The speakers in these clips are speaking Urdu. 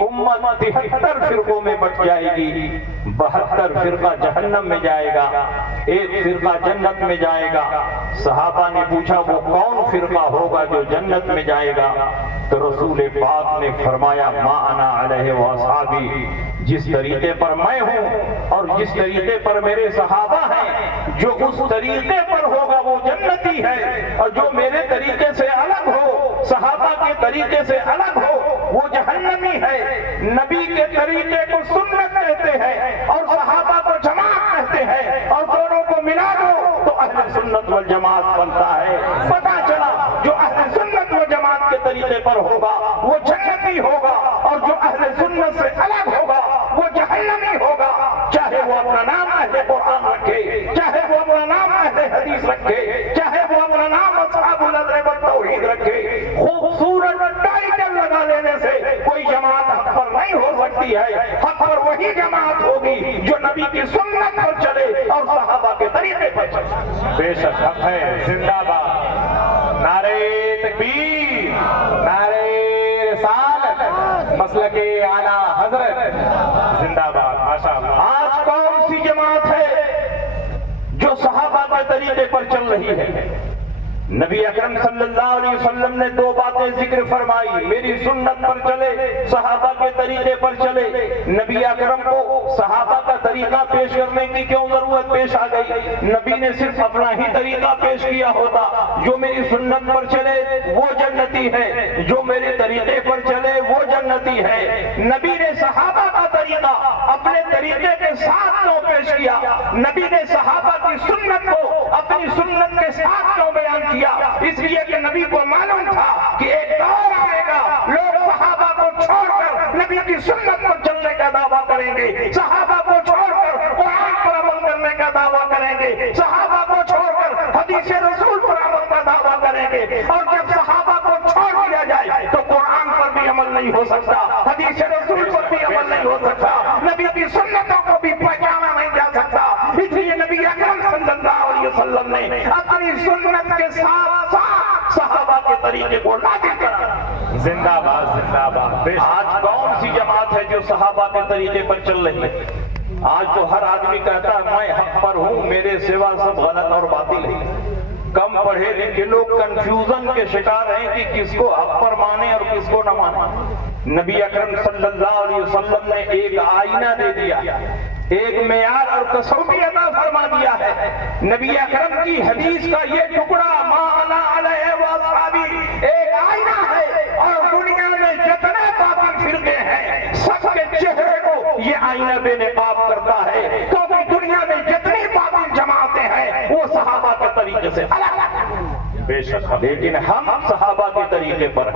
امت 73 فرقوں میں بٹ جائے گی، 72 فرقہ جہنم میں جائے گا، 1 فرقہ جنت میں جائے گا۔ صحابہ نے پوچھا وہ کون فرقہ ہوگا جو جنت میں جائے گا؟ تو رسول پاک نے فرمایا ما انا علیہ واصحابی، جس طریقے پر میں ہوں اور جس طریقے پر میرے صحابہ ہیں، جو اس طریقے پر ہوگا وہ جنتی ہے، اور جو میرے طریقے سے الگ ہو، صحابہ کے طریقے سے الگ ہو، وہ جہنمی ہے۔ نبی کے طریقے کو سنت کہتے ہیں اور صحابہ کو جماعت کہتے ہیں، اور دونوں کو ملا دو تو اہل سنت والجماعت بنتا ہے۔ پتہ چلا جو اہل سنت والجماعت کے طریقے پر ہوگا وہ جنتی ہوگا، اور جو اہل سنت سے الگ ہوگا وہ جہنمی ہوگا، چاہے وہ اپنا نام اہل قرآن رکھے، چاہے وہ اپنا نام اہل حدیث رکھے، چاہے وہ اپنا نام اصحاب الحدیث والتوحید رکھے۔ خوبصورت ٹائٹل لگا لینے سے کوئی جماعت حق پر نہیں ہو سکتی ہے۔ حق پر وہی جماعت ہوگی جو نبی کی سنت پر چلے اور صحابہ کے طریقے پر چلے۔ بے شک حق ہے، زندہ باد، نعرہ تکبیر، نعرہ رسالت، مسلک اعلیٰ حضرت، زندہ باد، ماشاءاللہ۔ آج کون سی جماعت ہے جو صحابہ کے طریقے پر چل رہی ہے؟ نبی اکرم صلی اللہ علیہ وسلم نے 2 باتیں ذکر فرمائی، میری سنت پر چلے، صحابہ کے طریقے پر چلے۔ نبی اکرم کو صحابہ کا طریقہ پیش کرنے کی کیوں ضرورت پیش آ گئی؟ نبی نے صرف اپنا ہی طریقہ پیش کیا ہوتا، جو میری سنت پر چلے وہ جنتی ہے، جو میرے طریقے پر چلے وہ جنتی ہے۔ نبی نے صحابہ کا طریقہ اپنے طریقے کے ساتھ کیوں پیش کیا؟ نبی نے صحابہ کی سنت کو اپنی سنت کے ساتھ کیوں بیان کیا؟ اس لیے کہ نبی کو معلوم تھا کہ ایک دور آئے گا لوگ صحابہ کو چھوڑ کر نبی کی سنت پر چلنے کا دعویٰ کریں گے، صحابہ کو چھوڑ کر قرآن پر عمل کرنے کا دعویٰ کریں گے، صحابہ کو چھوڑ کر حدیث رسول پر عمل کا دعویٰ کریں گے۔ اور جب صحابہ کو چھوڑ دیا جائے تو قرآن پر بھی عمل نہیں ہو سکتا، حدیث رسول پر بھی عمل نہیں ہو سکتا، نبی کی سنتوں کو بھی پہچانا نہیں جا سکتا۔ اس لیے نبی اکرم صلی اللہ علیہ وسلم نے اپنی سنت کے ساتھ ساتھ صحابہ کے طریقے کو لازم کرا۔ زندہ باد، زندہ باد، بے شک۔ آج کون سی جماعت ہے جو صحابہ کے طریقے پر چل رہی ہے؟ آج تو ہر آدمی کہتا ہے میں حق پر ہوں، میرے سوا سب غلط اور باطل ہے۔ کم پڑھے لکھے لوگ کنفیوژن کے شکار ہیں کہ کس کو حق پر مانے اور کس کو نہ مانے۔ نبی اکرم صلی اللہ علیہ وسلم نے ایک آئینہ دے دیا، ایک معیار اور کسوٹی عطا فرما دیا ہے۔ نبی اکرم کی حدیث کا یہ ٹکڑا ما انا علیہ واصحابی ایک آئینہ ہے، اور دنیا میں جتنے باطل فرقے ہیں سب کے چہرے کو یہ آئینہ بے نقاب کرتا ہے، کیونکہ دنیا میں جتنی باطل جماعتیں ہیں وہ صحابہ کے طریقے سے الگ ہیں۔ بے شک۔ لیکن ہم صحابہ کے طریقے پر،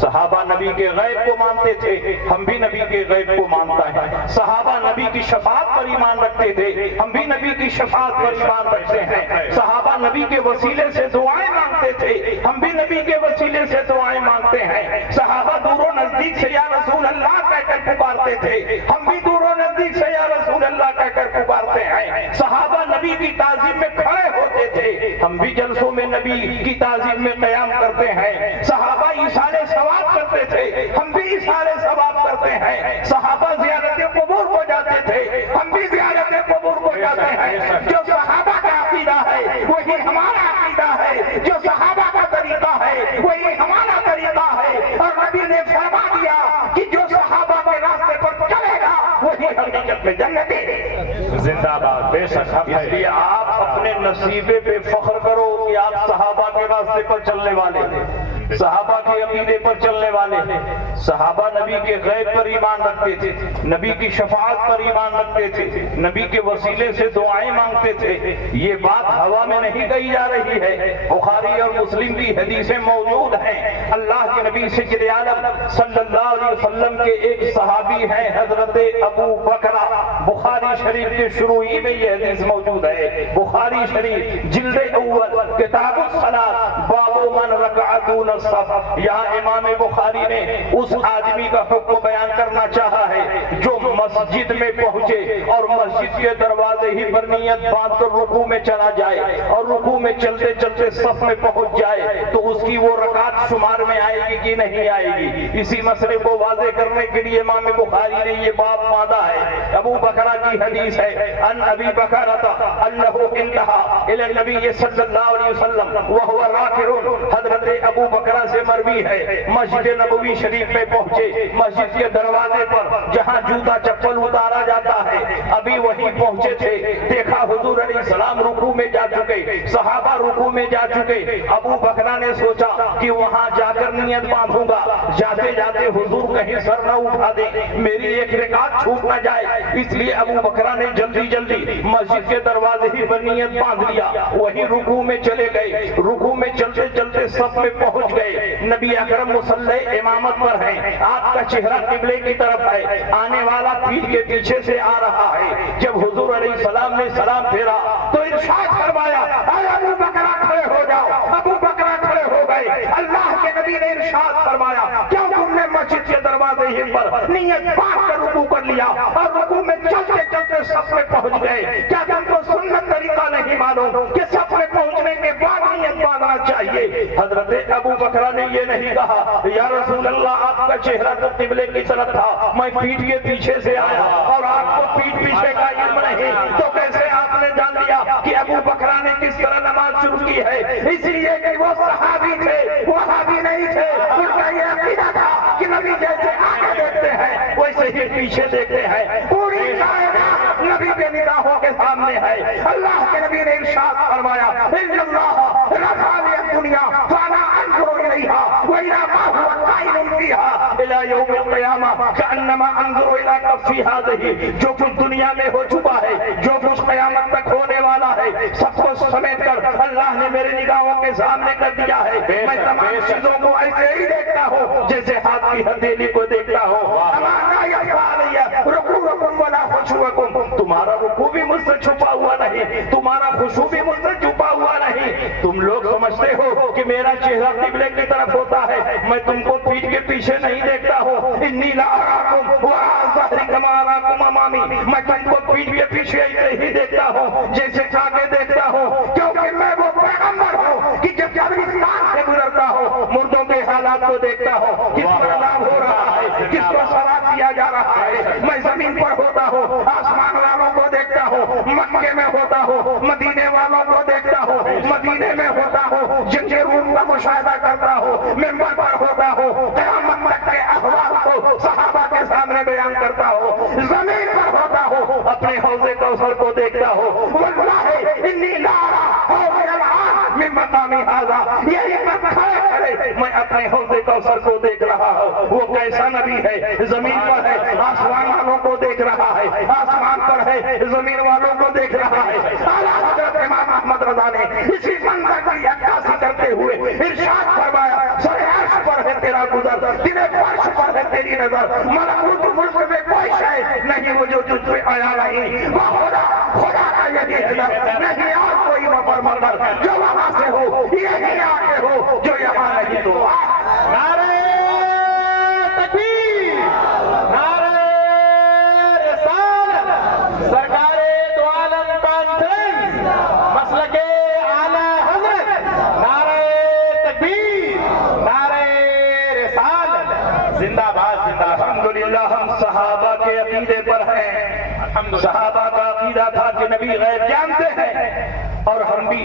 صحابہ نبی کے غیب کو مانتے تھے، ہم بھی نبی کے غیب کو مانتا ہے۔ صحابہ نبی کی شفاعت پر ایمان رکھتے تھے، ہم بھی نبی کی شفاعت پر ایمان رکھتے ہیں۔ صحابہ نبی کے وسیلے سے دعائیں مانگتے تھے، ہم بھی نبی کے وسیلے سے دعائیں مانگتے ہیں۔ صحابہ دور و نزدیک سے یا رسول اللہ کہہ کر پکارتے تھے، ہم بھی دور و نزدیک سے یا رسول اللہ کہہ کر پکارتے ہیں۔ صحابہ نبی کی تعظیم میں کھڑے ہوتے تھے، ہم بھی جلسوں میں نبی کی تعظیم میں قیام کرتے ہیں۔ صحابہ ایثار ثواب کرتے تھے، ہم بھی ایثار ثواب کرتے ہیں۔ صحابہ زیارت قبور کو جاتے تھے، ہم بھی زیارت قبور کو جاتے ہیں۔ جو صحابہ کا عقیدہ ہے وہی ہمارا عقیدہ ہے، جو صحابہ کا طریقہ ہے وہی ہمارا طریقہ ہے۔ اور نبی نے فرما دیا کہ جو صحابہ کے راستے پر چلے گا وہی حقیقت میں جنتی ہے۔ زندہ باد، بے شک حق اس ہے۔ لیے آپ اپنے نصیبے پہ فخر کرو کہ آپ صحابہ کے راستے پر چلنے والے ہیں، صحابہ کے عقیدے پر چلنے والے ہیں۔ صحابہ نبی کے غیب پر ایمان رکھتے تھے، نبی کی شفاعت پر ایمان رکھتے تھے، نبی کے وسیلے سے دعائیں مانگتے تھے۔ یہ بات ہوا میں نہیں کہی جا رہی ہے، بخاری اور مسلم کی حدیثیں موجود ہیں۔ اللہ کے نبی سید عالم صلی اللہ علیہ وسلم کے ایک صحابی ہیں حضرت ابو بکر، بخاری شریف کے شروعی میں یہ حدیث موجود ہے۔ بخاری شریف جلد اول کتاب الصلاۃ باب من رکع دون الصف، یہاں امام بخاری نے اس آدمی کا حکم بیان کرنا چاہا ہے جو مسجد میں پہنچے اور مسجد کے دروازے ہی پر نیت باندھ کر رکوع میں چلا جائے اور رکوع میں چلتے چلتے صف میں پہنچ جائے تو اس کی وہ رکعت شمار میں آئے گی کہ نہیں آئے گی؟ اسی مسئلے کو واضح کرنے کے لیے امام بخاری نے یہ باب باندھا ہے۔ ابو بکرہ کی حدیث ہے ان ابی بکرہ انہ انتہا الی النبی صلی اللہ علیہ وسلم وہو راکع، حضرت ابو بکرہ سے مروی ہے مسجد نبوی شریف میں پہنچے، مسجد کے دروازے پر جہاں جوتا چپل اتارا جاتا ہے ابھی وہیں پہنچے تھے، دیکھا حضور علیہ السلام رکوع میں جا چکے، صحابہ رکوع میں جا چکے۔ ابو بکرہ نے سوچا کہ وہاں جا کر نیت باندھوں گا، جاتے جاتے حضور کہیں سر نہ اٹھا دے، میری ایک رکعت چھوٹ نہ جائے، اس لیے ابو بکرہ نے جلدی جلدی مسجد کے دروازے ہی پر نیت باندھ لیا، وہی رکوع میں چلے گئے، رکوع میں چلتے چلتے صف میں پہنچ گئے۔ نبی اکرم مصلی امامت پر ہیں، آپ کا چہرہ قبلے کی طرف ہے، آنے والا پیٹھ کے پیچھے سے آ رہا ہے۔ جب حضور علیہ السلام نے سلام پھیرا تو ارشاد فرمایا اے ابو بکرہ کھڑے ہو جاؤ۔ ابو بکرہ کھڑے ہو گئے۔ اللہ کے نبی نے ارشاد فرمایا کیوں تم نے مسجد کے دروازے ہی پر نیت باندھ کر رکوع کر لیا اور رکوع میں چلتے چلتے صف میں پہنچ گئے؟ کیا تم کو سنت طریقہ نہیں معلوم کہ صف میں پہنچنے کے بعد نیت باندھنا چاہیے؟ حضرت ابو بکرہ نے یہ نہیں کہا یا رسول اللہ آپ کا چہرہ تو قبلے کی طرف تھا، میں پیٹھ کے پیچھے سے آیا اور آپ کو پیٹھ پیچھے کا علم نہیں، تو کیسے آپ نے جان لیا کہ ابو بکرہ نے کس طرح نماز شروع کی ہے؟ اس لیے کہ وہ صحابی تھے، وہابی نہیں تھے، ان کا یہ عقیدہ تھا کہ نبی جیسے آگے دیکھتے ہیں ویسے ہی پیچھے دیکھتے ہیں، پوری کائنات نبی کے نگاہوں کے سامنے ہے۔ اللہ کے نبی نے ارشاد فرمایا ان اللہ رفع لی الدنیا فانا انظر الیہا والی ما هو قائم فیہا الی یوم القیامہ کانما انظر الی کفی ہذہ، جو کچھ دنیا میں ہو چکا ہے، جو کچھ قیامت تک ہونے والا ہے، سب کو سمیٹ کر اللہ نے میرے نگاہوں کے سامنے کر دیا ہے۔ میں تمام چیزوں کو ایسے ہی دیکھتا ہوں جیسے ہاتھ کی ہتھیلی کو دیکھتا ہوں۔ ہمارا یہ حال ہے رکوعکم ولا خشوعکم، تمہارا رکوع بھی مجھ سے چھپا ہوا نہیں، تمہارا خشوع بھی مجھ سے چھپا ہوا نہیں۔ تم لوگ سمجھتے ہو کہ میرا چہرہ قبلے کی طرف ہوتا ہے، میں تم کو پیٹھ کے پیچھے نہیں دیکھتا ہوں۔ انی لا اراکم وراء ظہری کما اراکم امامی، میں تم کو پیٹھ کے پیچھے ایسے ہی دیکھتا ہوں جیسے آگے دیکھتا ہوں، کیونکہ میں وہ پیغمبر ہوں کہ جب قبرستان سے گزرتا ہوں مردوں کے حالات کو دیکھتا ہوں، کس پر عذاب ہو رہا ہے، کس کو سواب دیا جا رہا ہے۔ میں زمین پر ہوتا ہوں، آسمان والوں کو دیکھتا ہوں، مکے میں ہوتا ہوں، مدینے والوں کو دیکھتا ہوں، مدینے میں ہوتا ہوں، جنگ روم کا مشاہدہ کرتا ہوں، منبر پر ہوتا ہوں، قیامت تک کے احوال کو صحابہ کے سامنے بیان کرتا ہوں، زمین پر ہوتا ہوں، اپنے حوض کوثر کو دیکھتا ہوں۔ واللہ انی لا ارى حوض الان من مقامی ھذا، یہی پر کھڑے کھڑے میں اپنے حوض کوثر کو دیکھ رہا ہوں۔ وہ کیسا نبی ہے، زمین پر ہے، آسمان والوں کو دیکھ رہا ہے، آسمان پر ہے، زمین والوں کو دیکھ رہا ہے۔ اعلیٰ حضرت امام احمد رضا نے اسی منظر کی عکاسی کرتے ہوئے ارشاد فرمایا سر عرش پر ہے تیرا گزر، تیرے فرش پر ہے تیری نظر، ملکوت ملک میں کوئی شے نہیں وہ جو تجھ پہ آیا نہیں، وہ خدا کا یہی ہے، نہیں اور کوئی مفرمان جو وہاں سے ہو، یہی آگے ہو جو یہاں نہیں تو۔ نعرہ تکبیر، نعرہ رسالت، سرکار دو عالم کانفرنس، مسلک اعلی حضرت، نعرہ تکبیر، نعرہ رسالت، زندہ باد زندہ باد۔ الحمدللہ ہم صحابہ کے عقیدے پر ہیں۔ صحابہ کا عقیدہ تھا کہ نبی غیب جانتے ہیں، اور ہم بھی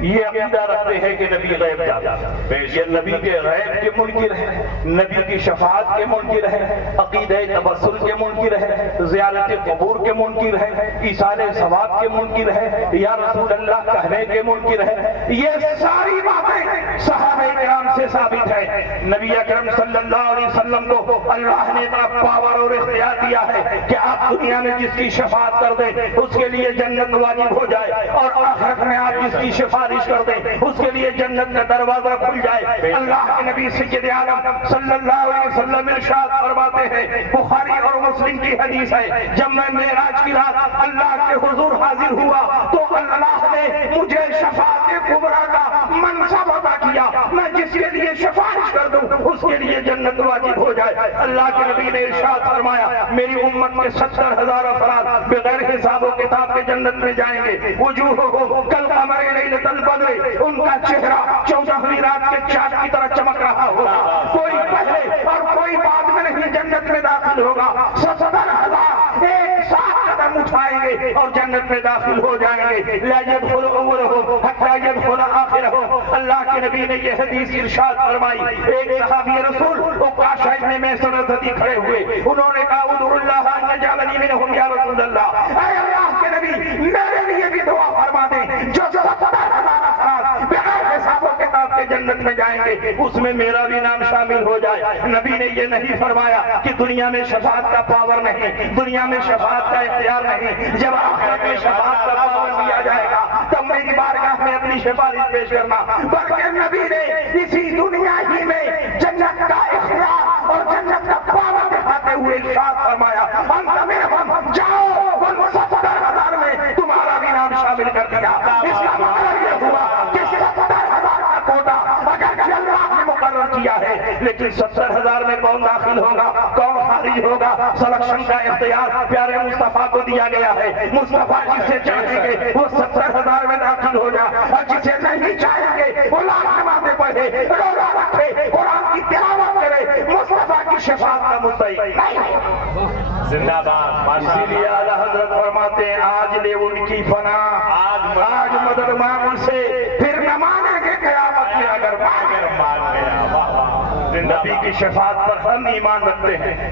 یہ عقیدہ رکھتے ہیں کہ نبی غیب جانتے ہیں۔ یہ نبی کے غیب کے منکر ہیں، نبی کی شفاعت کے منکر ہیں، عقیدہ تبسل کے منکر ہیں، زیارت قبور کے منکر ہیں، ایصال ثواب کے منکر ہیں، یا رسول اللہ کہنے کے منکر ہیں۔ یہ ساری باتیں صحابہ کرام سے ثابت ہے۔ نبی اکرم صلی اللہ علیہ وسلم کو اللہ نے اتنا پاور اور اختیار دیا ہے کہ آپ دنیا میں جس کی شفاعت کر دیں اس کے لیے جنت واجب ہو جائے، اور آخرت میں آپ جس کی سفارش کر دیں اس کے لیے جنت کا دروازہ کھل جائے۔ اللہ کے نبی سید عالم صلی اللہ علیہ وسلم ارشاد فرماتے ہیں، بخاری اور مسلم کی حدیث ہے، جب میں معراج کی رات اللہ کے حضور حاضر ہوا تو اللہ نے مجھے شفاعت کبریٰ کا منصب عطا کیا، میں جس کے لیے سفارش کر دوں اس کے لیے جنت واجب ہو جائے۔ اللہ کے نبی نے ارشاد فرمایا میری امت کے 70,000 افراد بغیر حساب و کتاب کے جنت میں جائیں گے، وجوہہم کالقمر لیلۃ البدر، ان کا چہرہ 14ویں رات کے چاند کی طرح چمک رہا ہوگا، کوئی پہلے اور کوئی بعد میں نہیں جنت میں داخل ہوگا۔ 70,000 ایک ساتھ قدم اٹھائیں گے اور جنت میں داخل ہو جائیں گے، لا يدخل اولہم حتی يدخل آخرہم۔ اللہ کے نبی نے یہ حدیث ارشاد فرمائی۔ ایک صحابی رسول عکاشہ ابن محصن الاسدی کھڑے ہوئے، انہوں نے کہا ادعو اللہ ان یجعلنی منہم یا رسول اللہ، اے اللہ کے نبی میرے لیے بھی دعا فرما دیں، جو 70,000 افراد بغیر حساب و کتاب کے جنت میں جائیں گے اس میں میرا بھی نام شامل ہو جائے۔ نبی نے یہ نہیں فرمایا کہ دنیا میں شفاعت کا پاور نہیں، دنیا میں شفاعت کا اختیار نہیں، جب آخرت میں شفاعت کا پاور دیا جائے گا تب میری بارگاہ میں اپنی سفارش پیش کرنا، بلکہ نبی نے اسی دنیا ہی میں جنت کا اختیار اور جنت کا پاور دکھاتے ہوئے ارشاد فرمایا انت منہم، جاؤ ان 70,000 میں تمہارا بھی نام شامل کر دیا۔ اس کا مطلب یہ ہوا کہ 70,000 کا کوٹا اگرچہ اللہ نے مقرر کیا ہے لیکن 70,000 میں کون داخل ہوگا کون خارج ہوگا، سلیکشن کا اختیار پیارے مصطفیٰ کو دیا گیا ہے۔ مصطفیٰ جسے چاہیں گے وہ 70,000 میں داخل ہو جائے اور جسے نہیں چاہیں گے وہ لاکھ نمازیں پڑھے، روزہ رکھے، قرآن کی تلاوت کرے، مصطفیٰ کی شفاعت کا مستحق نہیں۔ زندہ باد۔ اسی لیے اعلیٰ حضرت فرماتے ہیں آج لے ان کی فنا، آج مدد مانگ ان سے، پھر نہ مانیں گے قیامت میں اگر مانگے۔ نبی کی شفاعت پر ہم ایمان رکھتے ہیں۔